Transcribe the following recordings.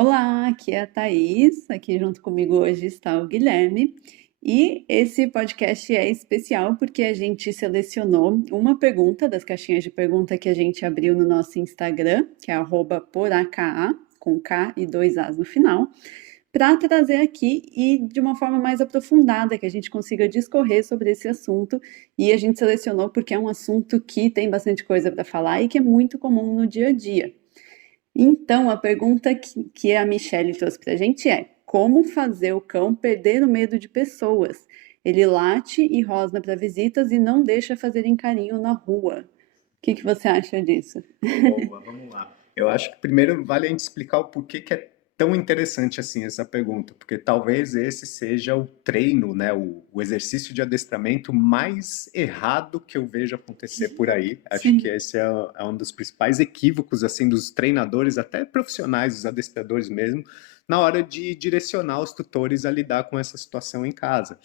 Olá, aqui é a Thaís. Aqui junto comigo hoje está o Guilherme. E esse podcast é especial porque a gente selecionou uma pergunta das caixinhas de pergunta que a gente abriu no nosso Instagram, que é @poraka, com K e dois As no final, para trazer aqui e de uma forma mais aprofundada, que a gente consiga discorrer sobre esse assunto. E a gente selecionou porque é um assunto que tem bastante coisa para falar e que é muito comum no dia a dia. Então, a pergunta que a Michelle trouxe para a gente é: como fazer o cão perder o medo de pessoas? Ele late e rosna para visitas e não deixa fazerem carinho na rua. O que você acha disso? Boa, vamos lá. Eu acho que primeiro vale a gente explicar o porquê que é tão interessante assim essa pergunta, porque talvez esse seja o treino, né, o exercício de adestramento mais errado que eu vejo acontecer por aí. Acho que Sim. esse é um dos principais equívocos assim dos treinadores, até profissionais, dos adestradores mesmo, na hora de direcionar os tutores a lidar com essa situação em casa.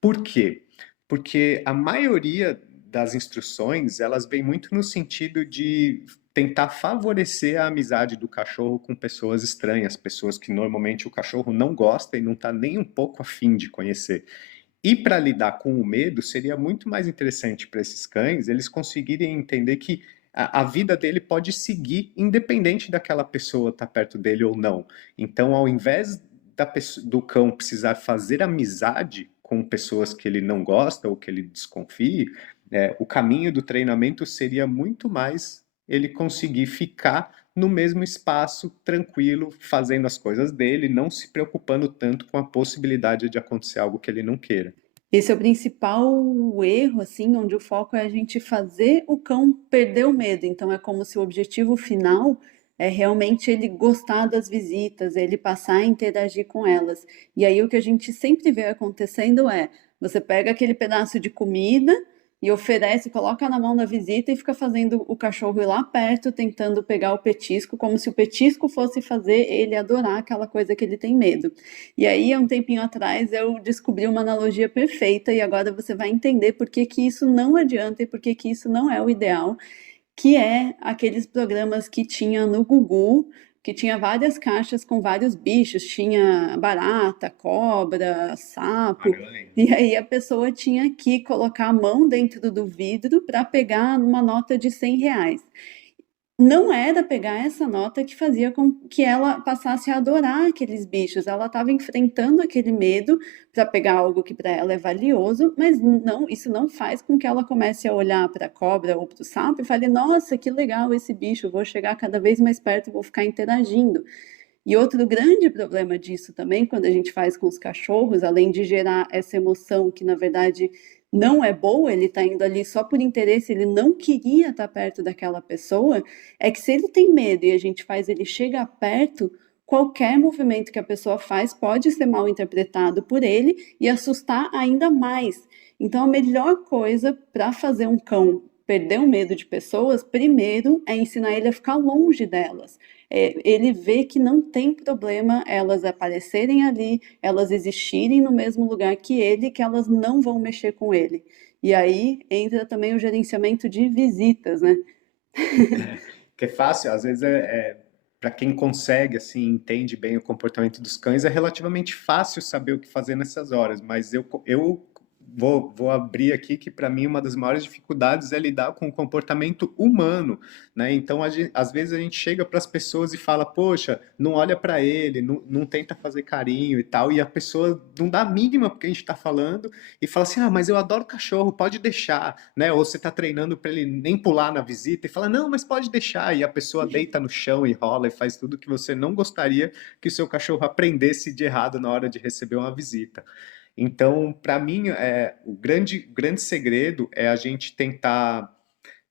Por quê? Porque a maioria das instruções, elas vêm muito no sentido de tentar favorecer a amizade do cachorro com pessoas estranhas, pessoas que normalmente o cachorro não gosta e não está nem um pouco afim de conhecer. E para lidar com o medo, seria muito mais interessante para esses cães eles conseguirem entender que a vida dele pode seguir independente daquela pessoa estar perto dele ou não. Então, ao invés do cão precisar fazer amizade com pessoas que ele não gosta ou que ele desconfie, o caminho do treinamento seria muito mais ele conseguir ficar no mesmo espaço, tranquilo, fazendo as coisas dele, não se preocupando tanto com a possibilidade de acontecer algo que ele não queira. Esse é o principal erro, assim, onde o foco é a gente fazer o cão perder o medo. Então, é como se o objetivo final é realmente ele gostar das visitas, ele passar a interagir com elas. E aí, o que a gente sempre vê acontecendo é: você pega aquele pedaço de comida e oferece, coloca na mão da visita e fica fazendo o cachorro ir lá perto, tentando pegar o petisco, como se o petisco fosse fazer ele adorar aquela coisa que ele tem medo. E aí, há um tempinho atrás, eu descobri uma analogia perfeita e agora você vai entender por que que isso não adianta e por que que isso não é o ideal, que é aqueles programas que tinha no Gugu, que tinha várias caixas com vários bichos, tinha barata, cobra, sapo, Aranha. e aí a pessoa tinha que colocar a mão dentro do vidro para pegar uma nota de R$ 100. Não era pegar essa nota que fazia com que ela passasse a adorar aqueles bichos. Ela estava enfrentando aquele medo para pegar algo que para ela é valioso, mas não, isso não faz com que ela comece a olhar para a cobra ou para o sapo e fale: Nossa, que legal esse bicho, vou chegar cada vez mais perto, vou ficar interagindo. E outro grande problema disso também, quando a gente faz com os cachorros, além de gerar essa emoção que na verdade não é boa, ele está indo ali só por interesse, ele não queria estar perto daquela pessoa, é que se ele tem medo e a gente faz ele chegar perto, qualquer movimento que a pessoa faz pode ser mal interpretado por ele e assustar ainda mais. Então, a melhor coisa para fazer um cão perder o medo de pessoas, primeiro é ensinar ele a ficar longe delas. Ele vê que não tem problema elas aparecerem ali, elas existirem no mesmo lugar que ele, que elas não vão mexer com ele. E aí entra também o gerenciamento de visitas, né? Que é fácil, às vezes para quem consegue, assim, entende bem o comportamento dos cães, é relativamente fácil saber o que fazer nessas horas, mas eu vou abrir aqui que para mim uma das maiores dificuldades é lidar com o comportamento humano, né? Então, às vezes a gente chega para as pessoas e fala, poxa, não olha para ele, não tenta fazer carinho e tal, e a pessoa não dá a mínima porque a gente está falando e fala assim, ah, mas eu adoro cachorro, pode deixar, né? Ou você está treinando para ele nem pular na visita e fala, não, mas pode deixar. E a pessoa deita no chão e rola e faz tudo que você não gostaria que o seu cachorro aprendesse de errado na hora de receber uma visita. Então, para mim, o grande segredo é a gente tentar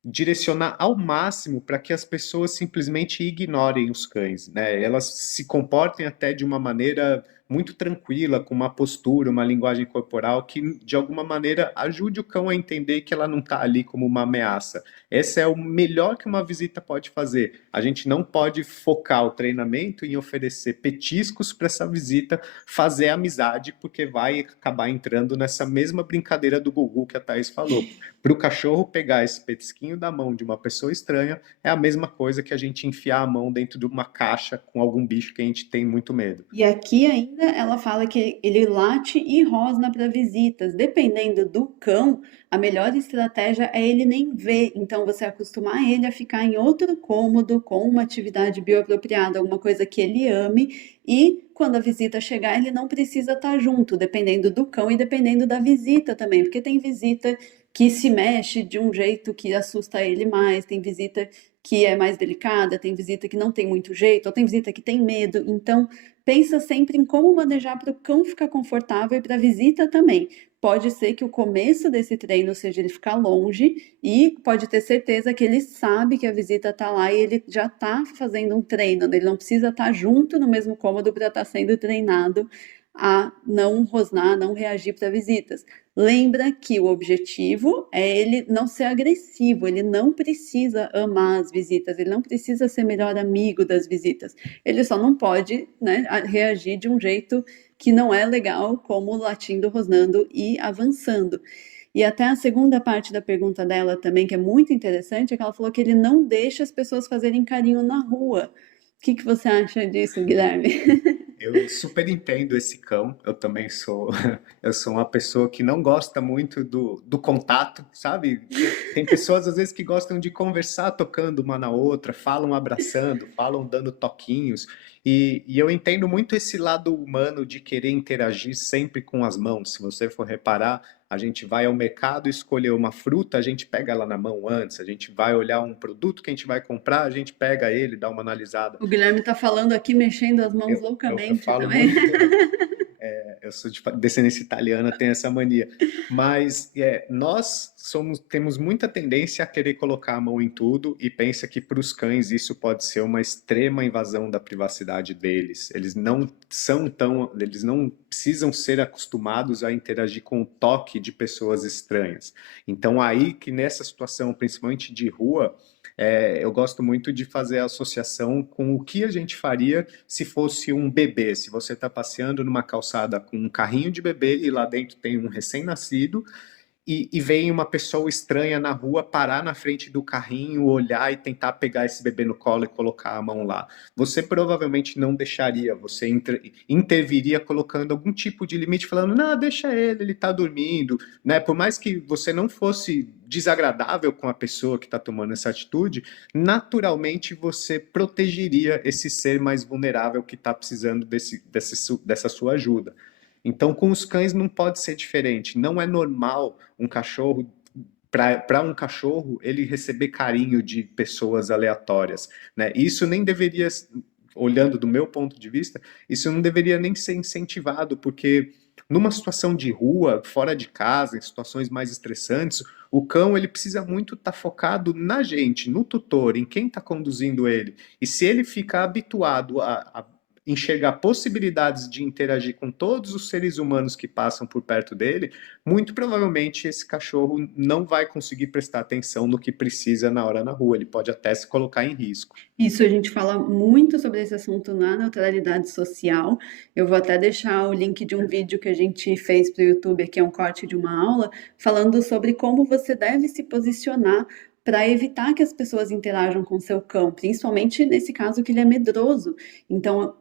direcionar ao máximo para que as pessoas simplesmente ignorem os cães, né? Elas se comportem até de uma maneira muito tranquila, com uma postura, uma linguagem corporal que, de alguma maneira, ajude o cão a entender que ela não está ali como uma ameaça. Esse é o melhor que uma visita pode fazer. A gente não pode focar o treinamento em oferecer petiscos para essa visita fazer amizade, porque vai acabar entrando nessa mesma brincadeira do Gugu que a Thaís falou. Para o cachorro pegar esse petisquinho da mão de uma pessoa estranha, é a mesma coisa que a gente enfiar a mão dentro de uma caixa com algum bicho que a gente tem muito medo. E aqui ainda ela fala que ele late e rosna para visitas. Dependendo do cão, a melhor estratégia é ele nem ver. Então, você acostumar ele a ficar em outro cômodo com uma atividade bioapropriada, alguma coisa que ele ame. E quando a visita chegar, ele não precisa estar junto, dependendo do cão e dependendo da visita também. Porque tem visita que se mexe de um jeito que assusta ele mais, tem visita que é mais delicada, tem visita que não tem muito jeito, ou tem visita que tem medo. Então, pensa sempre em como manejar para o cão ficar confortável e para a visita também. Pode ser que o começo desse treino seja ele ficar longe e pode ter certeza que ele sabe que a visita está lá e ele já está fazendo um treino, né? Ele não precisa estar junto no mesmo cômodo para estar sendo treinado a não rosnar, não reagir para visitas. Lembra que o objetivo é ele não ser agressivo, ele não precisa amar as visitas, ele não precisa ser melhor amigo das visitas. Ele só não pode, né, reagir de um jeito que não é legal, como latindo, rosnando e avançando. E até a segunda parte da pergunta dela também, que é muito interessante, é que ela falou que ele não deixa as pessoas fazerem carinho na rua. O que que você acha disso, Guilherme? Eu super entendo esse cão. Eu também sou, eu sou uma pessoa que não gosta muito do contato, sabe? Tem pessoas às vezes que gostam de conversar tocando uma na outra, falam abraçando, falam dando toquinhos. E eu entendo muito esse lado humano de querer interagir sempre com as mãos. Se você for reparar, a gente vai ao mercado escolher uma fruta, a gente pega ela na mão antes. A gente vai olhar um produto que a gente vai comprar, a gente pega ele, dá uma analisada. O Guilherme tá falando aqui, mexendo as mãos Eu loucamente falo também. muito, eu sou de descendência italiana, tenho essa mania. Mas nós temos muita tendência a querer colocar a mão em tudo e pensa que para os cães isso pode ser uma extrema invasão da privacidade deles. Eles não precisam ser acostumados a interagir com o toque de pessoas estranhas. Então aí que nessa situação, principalmente de rua, eu gosto muito de fazer a associação com o que a gente faria se fosse um bebê. Se você está passeando numa calçada com um carrinho de bebê e lá dentro tem um recém-nascido e vem uma pessoa estranha na rua parar na frente do carrinho, olhar e tentar pegar esse bebê no colo e colocar a mão lá. Você provavelmente não deixaria, você interviria colocando algum tipo de limite, falando, não, deixa ele está dormindo, né? Por mais que você não fosse desagradável com a pessoa que está tomando essa atitude, naturalmente você protegeria esse ser mais vulnerável que está precisando dessa sua ajuda. Então, com os cães não pode ser diferente. Não é normal um cachorro, para um cachorro, ele receber carinho de pessoas aleatórias, né? Isso nem deveria, olhando do meu ponto de vista, isso não deveria nem ser incentivado, porque numa situação de rua, fora de casa, em situações mais estressantes, o cão ele precisa muito estar focado na gente, no tutor, em quem está conduzindo ele. E se ele ficar habituado a enxergar possibilidades de interagir com todos os seres humanos que passam por perto dele, muito provavelmente esse cachorro não vai conseguir prestar atenção no que precisa na hora na rua. Ele pode até se colocar em risco. Isso, a gente fala muito sobre esse assunto na neutralidade social. Eu vou até deixar o link de um vídeo que a gente fez para o YouTube, que é um corte de uma aula, falando sobre como você deve se posicionar para evitar que as pessoas interajam com seu cão, principalmente nesse caso que ele é medroso. Então,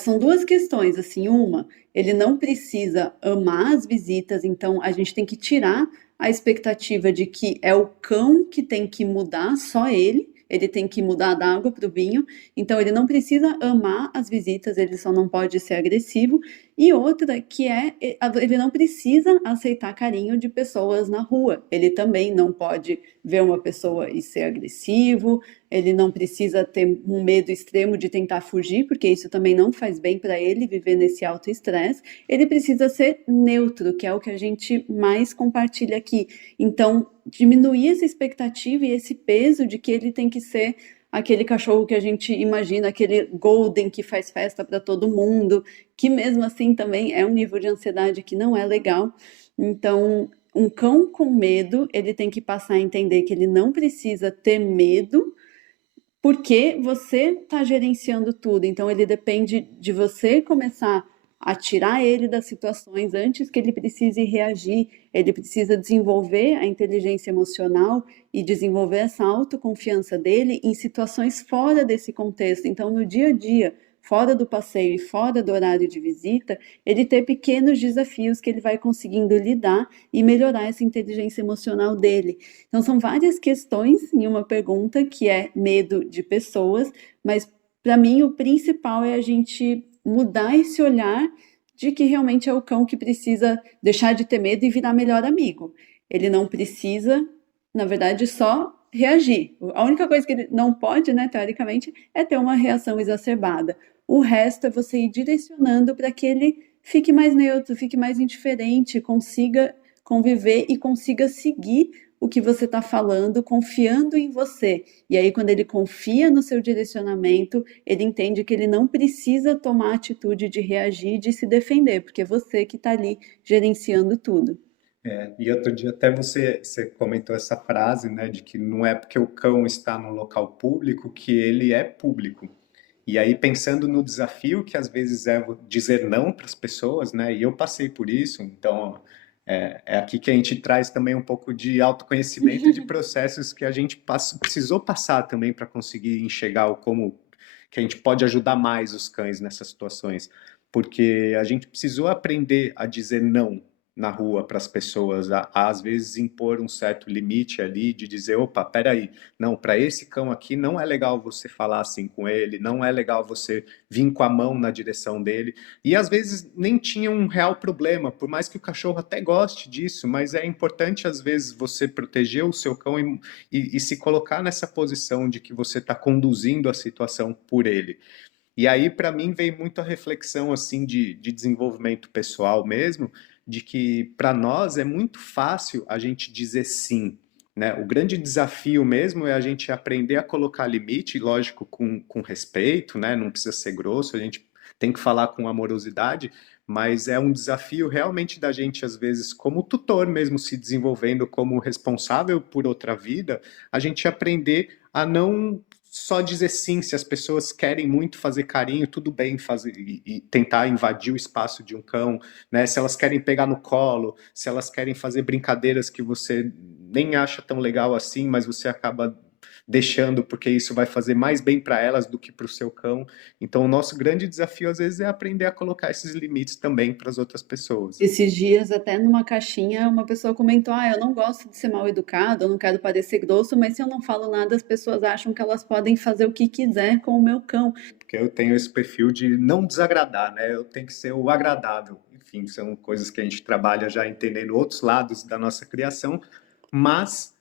são duas questões, assim, uma, ele não precisa amar as visitas, então a gente tem que tirar a expectativa de que é o cão que tem que mudar, só ele tem que mudar da água para o vinho, então ele não precisa amar as visitas, ele só não pode ser agressivo. E outra que ele não precisa aceitar carinho de pessoas na rua, ele também não pode ver uma pessoa e ser agressivo, ele não precisa ter um medo extremo de tentar fugir, porque isso também não faz bem para ele viver nesse alto estresse. Ele precisa ser neutro, que é o que a gente mais compartilha aqui. Então, diminuir essa expectativa e esse peso de que ele tem que ser aquele cachorro que a gente imagina, aquele golden que faz festa para todo mundo, que mesmo assim também é um nível de ansiedade que não é legal. Então, um cão com medo, ele tem que passar a entender que ele não precisa ter medo, porque você está gerenciando tudo. Então, ele depende de você começar a tirar ele das situações antes que ele precise reagir. Ele precisa desenvolver a inteligência emocional e desenvolver essa autoconfiança dele em situações fora desse contexto. Então, no dia a dia, fora do passeio e fora do horário de visita, ele ter pequenos desafios que ele vai conseguindo lidar e melhorar essa inteligência emocional dele. Então, são várias questões em uma pergunta que é medo de pessoas, mas para mim o principal é a gente mudar esse olhar de que realmente é o cão que precisa deixar de ter medo e virar melhor amigo. Ele não precisa, na verdade, só reagir. A única coisa que ele não pode, né, teoricamente, é ter uma reação exacerbada. O resto é você ir direcionando para que ele fique mais neutro, fique mais indiferente, consiga conviver e consiga seguir o que você está falando, confiando em você. E aí, quando ele confia no seu direcionamento, ele entende que ele não precisa tomar a atitude de reagir, de se defender, porque é você que está ali gerenciando tudo. E outro dia até você comentou essa frase, né, de que não é porque o cão está no local público que ele é público. E aí pensando no desafio que às vezes é dizer não para as pessoas, né, e eu passei por isso, então é aqui que a gente traz também um pouco de autoconhecimento e de processos que a gente precisou passar também para conseguir enxergar o como que a gente pode ajudar mais os cães nessas situações, porque a gente precisou aprender a dizer não na rua para as pessoas, às vezes impor um certo limite ali, de dizer, opa, peraí, não, para esse cão aqui não é legal você falar assim com ele, não é legal você vir com a mão na direção dele, e às vezes nem tinha um real problema, por mais que o cachorro até goste disso, mas é importante às vezes você proteger o seu cão e se colocar nessa posição de que você está conduzindo a situação por ele. E aí, para mim, veio muito a reflexão assim de desenvolvimento pessoal mesmo, de que para nós é muito fácil a gente dizer sim. Né? O grande desafio mesmo é a gente aprender a colocar limite, lógico, com respeito, né? Não precisa ser grosso, a gente tem que falar com amorosidade, mas é um desafio realmente da gente, às vezes, como tutor mesmo, se desenvolvendo como responsável por outra vida, a gente aprender a não só dizer sim, se as pessoas querem muito fazer carinho, tudo bem fazer e tentar invadir o espaço de um cão, né? Se elas querem pegar no colo, se elas querem fazer brincadeiras que você nem acha tão legal assim, mas você acaba deixando porque isso vai fazer mais bem para elas do que para o seu cão. Então, o nosso grande desafio às vezes é aprender a colocar esses limites também para as outras pessoas. Esses dias, até numa caixinha, uma pessoa comentou: Ah, eu não gosto de ser mal educado, eu não quero parecer grosso, mas se eu não falo nada, as pessoas acham que elas podem fazer o que quiser com o meu cão. Porque eu tenho esse perfil de não desagradar, né? Eu tenho que ser o agradável. Enfim, são coisas que a gente trabalha já entendendo outros lados da nossa criação, mas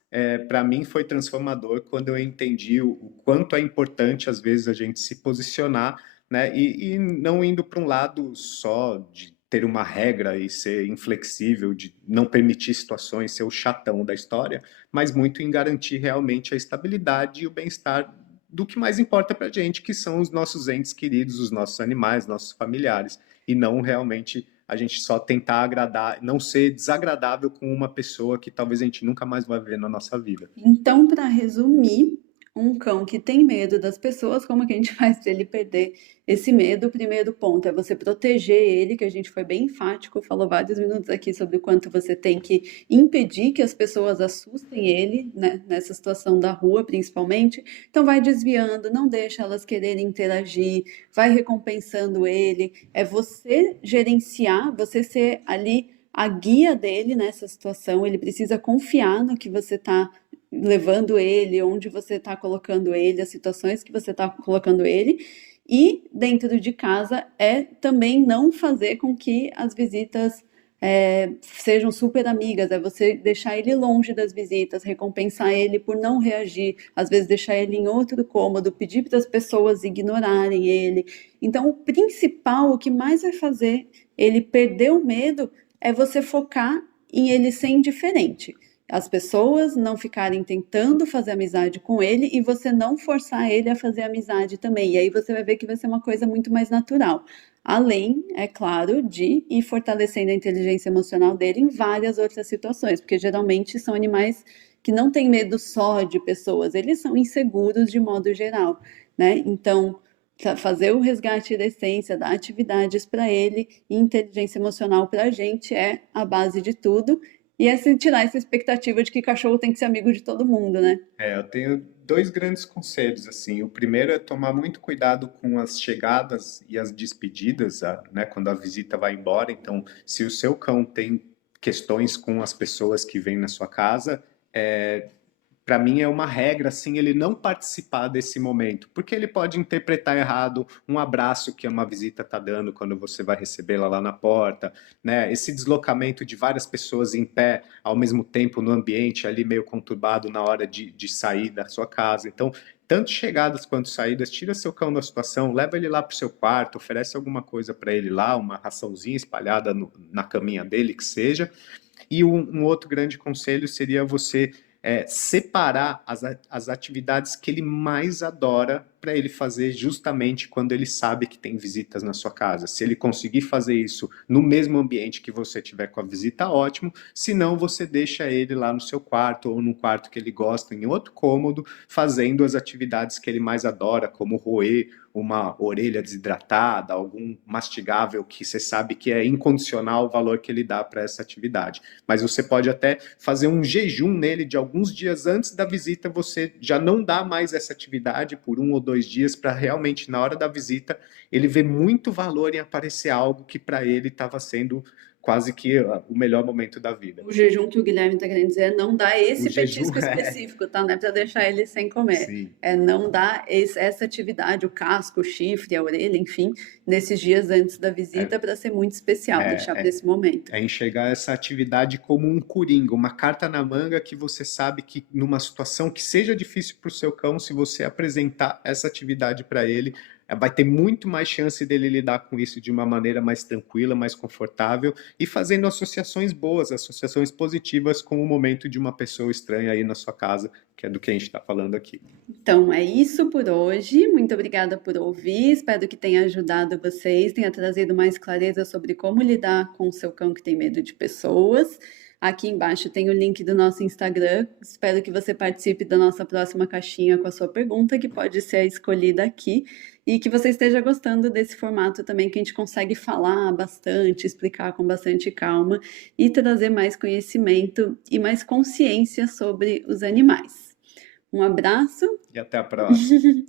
para mim foi transformador quando eu entendi o quanto é importante, às vezes, a gente se posicionar, né? E não indo para um lado só de ter uma regra e ser inflexível, de não permitir situações, ser o chatão da história, mas muito em garantir realmente a estabilidade e o bem-estar do que mais importa para a gente, que são os nossos entes queridos, os nossos animais, nossos familiares, e não realmente a gente só tentar agradar, não ser desagradável com uma pessoa que talvez a gente nunca mais vai ver na nossa vida. Então, para resumir, um cão que tem medo das pessoas, como que a gente faz para ele perder esse medo? O primeiro ponto é você proteger ele, que a gente foi bem enfático, falou vários minutos aqui sobre o quanto você tem que impedir que as pessoas assustem ele, né, nessa situação da rua, principalmente. Então, vai desviando, não deixa elas quererem interagir, vai recompensando ele. É você gerenciar, você ser ali a guia dele nessa situação. Ele precisa confiar no que você está levando ele, onde você está colocando ele, as situações que você está colocando ele. E dentro de casa é também não fazer com que as visitas sejam super amigas, é você deixar ele longe das visitas, recompensar ele por não reagir, às vezes deixar ele em outro cômodo, pedir para as pessoas ignorarem ele. Então, o principal, o que mais vai fazer ele perder o medo é você focar em ele ser indiferente. as pessoas não ficarem tentando fazer amizade com ele e você não forçar ele a fazer amizade também. E aí você vai ver que vai ser uma coisa muito mais natural. Além, é claro, de ir fortalecendo a inteligência emocional dele em várias outras situações, porque geralmente são animais que não têm medo só de pessoas, eles são inseguros de modo geral, né? Então, fazer o resgate da essência, dar atividades para ele e inteligência emocional para a gente é a base de tudo. E é se tirar essa expectativa de que cachorro tem que ser amigo de todo mundo, né? Eu tenho dois grandes conselhos, assim. O primeiro é tomar muito cuidado com as chegadas e as despedidas, né, quando a visita vai embora. Então, se o seu cão tem questões com as pessoas que vêm na sua casa, para mim é uma regra assim ele não participar desse momento, porque ele pode interpretar errado um abraço que uma visita está dando quando você vai recebê-la lá na porta, né? Esse deslocamento de várias pessoas em pé ao mesmo tempo no ambiente ali meio conturbado na hora de sair da sua casa. Então, tanto chegadas quanto saídas, tira seu cão da situação, leva ele lá para o seu quarto, oferece alguma coisa para ele lá, uma raçãozinha espalhada na caminha dele, que seja. E um outro grande conselho seria você separar as atividades que ele mais adora para ele fazer justamente quando ele sabe que tem visitas na sua casa. Se ele conseguir fazer isso no mesmo ambiente que você tiver com a visita, ótimo. Se não, você deixa ele lá no seu quarto ou no quarto que ele gosta, em outro cômodo, fazendo as atividades que ele mais adora, como roer uma orelha desidratada, algum mastigável que você sabe que é incondicional o valor que ele dá para essa atividade. Mas você pode até fazer um jejum nele de alguns dias antes da visita, você já não dá mais essa atividade por 1 ou 2 dias para realmente, na hora da visita, ele ver muito valor em aparecer algo que para ele estava sendo quase que o melhor momento da vida. O jejum que o Guilherme está querendo dizer é não dar esse O jejum petisco específico, tá? Não é para deixar ele sem comer. Sim. É não dar essa atividade, o casco, o chifre, a orelha, enfim, nesses dias antes da visita para ser muito especial, deixar para esse momento. É enxergar essa atividade como um coringa, uma carta na manga que você sabe que numa situação que seja difícil para o seu cão, se você apresentar essa atividade para ele, vai ter muito mais chance dele lidar com isso de uma maneira mais tranquila, mais confortável e fazendo associações boas, associações positivas com o momento de uma pessoa estranha aí na sua casa, que é do que a gente está falando aqui. Então, é isso por hoje. Muito obrigada por ouvir. Espero que tenha ajudado vocês, tenha trazido mais clareza sobre como lidar com o seu cão que tem medo de pessoas. Aqui embaixo tem o link do nosso Instagram. Espero que você participe da nossa próxima caixinha com a sua pergunta, que pode ser escolhida aqui. E que você esteja gostando desse formato também, que a gente consegue falar bastante, explicar com bastante calma e trazer mais conhecimento e mais consciência sobre os animais. Um abraço e até a próxima.